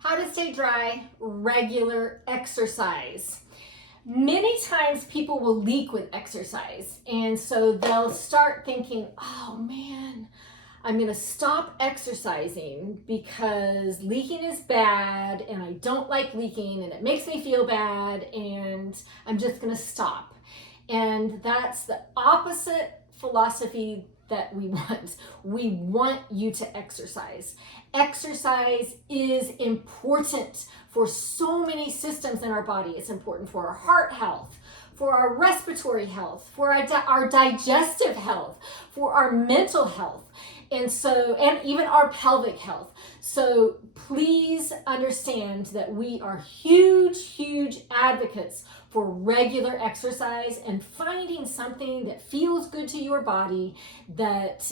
How to stay dry, regular exercise. Many times people will leak with exercise, and so they'll start thinking, oh man, I'm going to stop exercising because leaking is bad and I don't like leaking and it makes me feel bad and I'm just going to stop. And that's the opposite philosophy that we want. We want you to exercise. Exercise is important for so many systems in our body. It's important for our heart health, for our respiratory health, for our digestive health, for our mental health, and even our pelvic health. So please understand that we are huge advocates for regular exercise and finding something that feels good to your body, that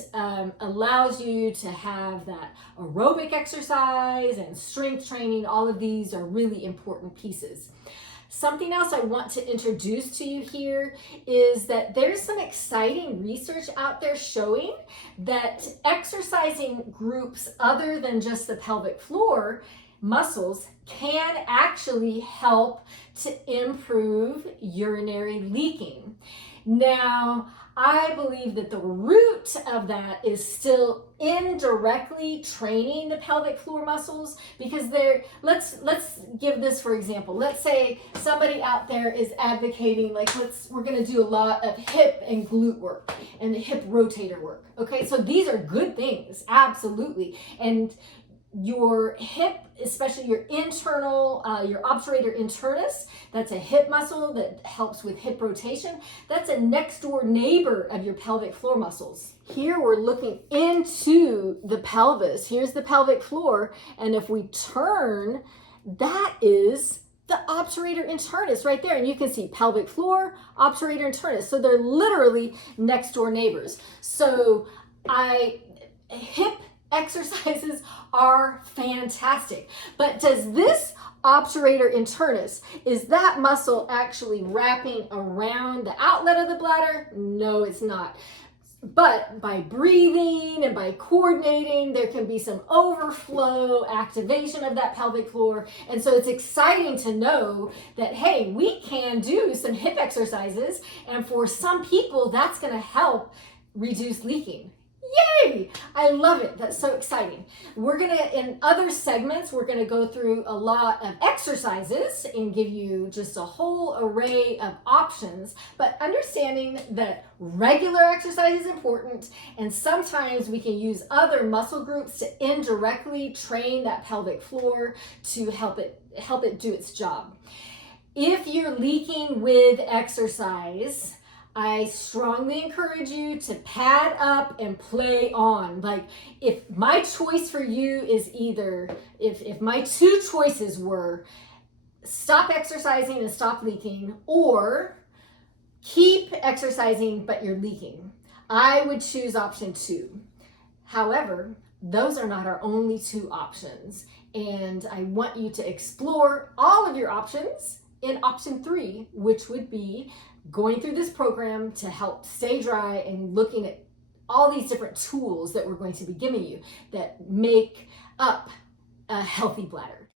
allows you to have that aerobic exercise and strength training. All of these are really important pieces. Something else I want to introduce to you here is that there's some exciting research out there showing that exercising groups other than just the pelvic floor muscles can actually help to improve urinary leaking. Now, I believe that the root of that is still indirectly training the pelvic floor muscles, because let's give this for example. Let's say somebody out there is advocating, we're going to do a lot of hip and glute work and hip rotator work. Okay, so these are good things, absolutely. And your hip, especially your internal, your obturator internus, that's a hip muscle that helps with hip rotation. That's a next door neighbor of your pelvic floor muscles. Here we're looking into the pelvis. Here's the pelvic floor. And if we turn, that is the obturator internus right there. And you can see pelvic floor, obturator internus. So they're literally next door neighbors. So hip exercises are fantastic. But does this obturator internus, is that muscle actually wrapping around the outlet of the bladder? No, it's not. But by breathing and by coordinating, there can be some overflow activation of that pelvic floor. And so it's exciting to know that, hey, we can do some hip exercises. And for some people, that's going to help reduce leaking. Yay! I love it. That's so exciting. In other segments, we're going to go through a lot of exercises and give you just a whole array of options, but understanding that regular exercise is important, and sometimes we can use other muscle groups to indirectly train that pelvic floor to help it do its job. If you're leaking with exercise, I strongly encourage you to pad up and play on. If my choice for you is if my two choices were stop exercising and stop leaking, or keep exercising but you're leaking, I would choose option 2. However, those are not our only two options. And I want you to explore all of your options in option 3, which would be going through this program to help stay dry and looking at all these different tools that we're going to be giving you that make up a healthy bladder.